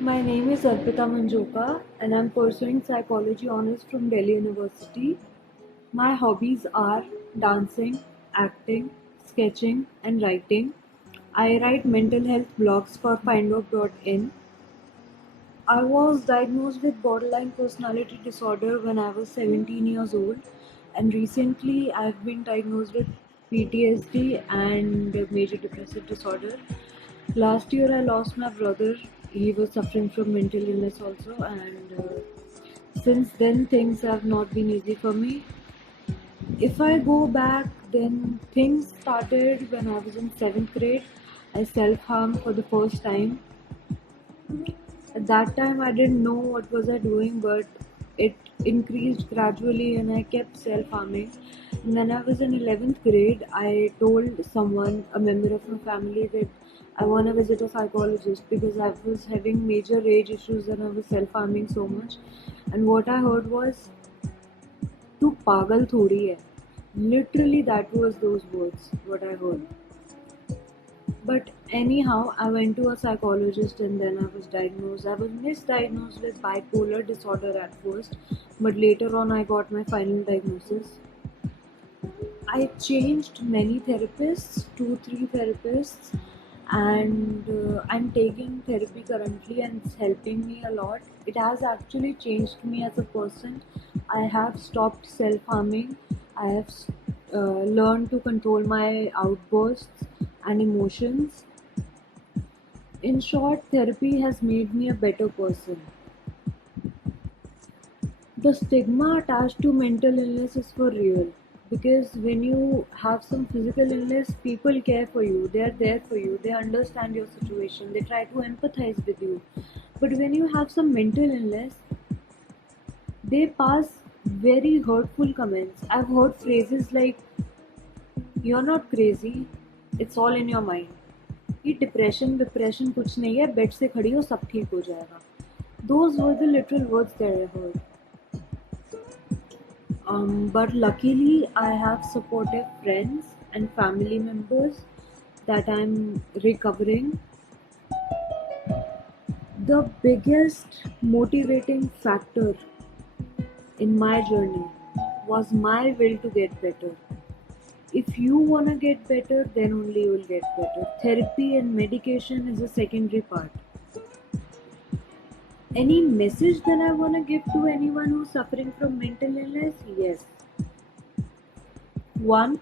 My name is Arpita Manjoka and I'm pursuing psychology honors from Delhi University. My hobbies are dancing, acting, sketching, and writing. I write mental health blogs for findoc.in. I was diagnosed with borderline personality disorder when I was 17 years old, and recently I've been diagnosed with PTSD and major depressive disorder. Last year, I lost my brother. He was suffering from mental illness also, and since then, things have not been easy for me. If I go back, then things started when I was in seventh grade. I self harmed for the first time. At that time, I didn't know what was I doing, but it increased gradually, and I kept self harming. When I was in 11th grade, I told someone, a member of my family, that I want to visit a psychologist because I was having major rage issues and I was self harming so much. And what I heard was, "Tu pagal thodi hai." Literally, that was those words, what I heard. But anyhow, I went to a psychologist and then I was diagnosed. I was misdiagnosed with bipolar disorder at first, but later on, I got my final diagnosis. I changed many therapists, two, three therapists, and I'm taking therapy currently and it's helping me a lot. It has actually changed me as a person. I have stopped self harming. I have learned to control my outbursts and emotions. In short, therapy has made me a better person. The stigma attached to mental illness is for real, because when you have some physical illness, people care for you, they are there for you, they understand your situation, they try to empathize with you. But when you have some mental illness, they pass very hurtful comments. I've heard phrases like, "You're not crazy, it's all in your mind." ये depression कुछ नहीं है, bed से खड़ी हो सब ठीक हो जाएगा. Those were the literal words that I heard. But luckily, I have supportive friends and family members that I'm recovering. The biggest motivating factor in my journey was my will to get better. If you want to get better, then only you will get better. Therapy and medication is a secondary part. Any message that I want to give to anyone who's suffering from mental illness? Yes. One,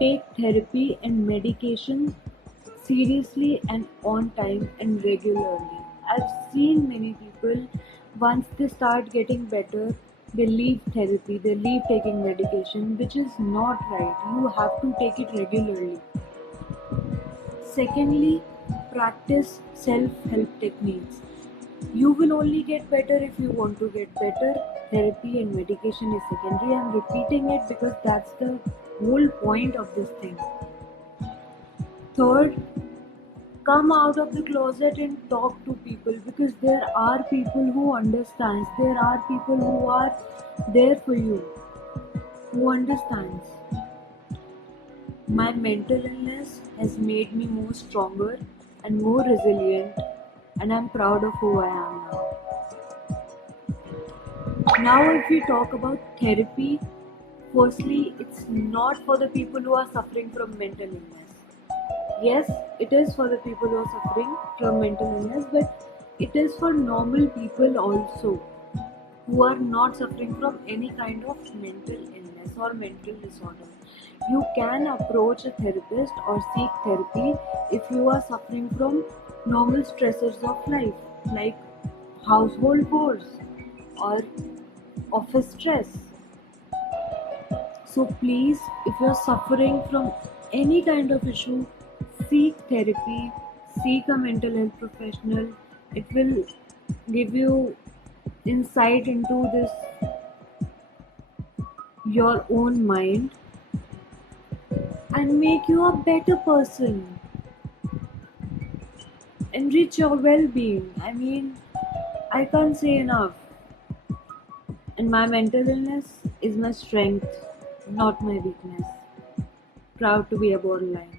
take therapy and medication seriously and on time and regularly. I've seen many people, once they start getting better, they leave therapy, they leave taking medication, which is not right. You have to take it regularly. Secondly, practice self help techniques. You will only get better if you want to get better. Therapy and medication is secondary. I'm repeating it because that's the whole point of this thing. Third, come out of the closet and talk to people, because there are people who understands. There are people who are there for you, who understands. My mental illness has made me more stronger and more resilient, and I'm proud of who I am now. Now, if we talk about therapy, firstly, it's not for the people who are suffering from mental illness. Yes, it is for the people who are suffering from mental illness, but it is for normal people also who are not suffering from any kind of mental illness or mental disorder. You can approach a therapist or seek therapy if you are suffering from normal stressors of life, like household chores or office stress. So please, if you're suffering from any kind of issue, seek therapy, seek a mental health professional. It will give you insight into this, your own mind, and make you a better person. Enrich your well-being. I mean, I can't say enough. And my mental illness is my strength, not my weakness. Proud to be a borderline.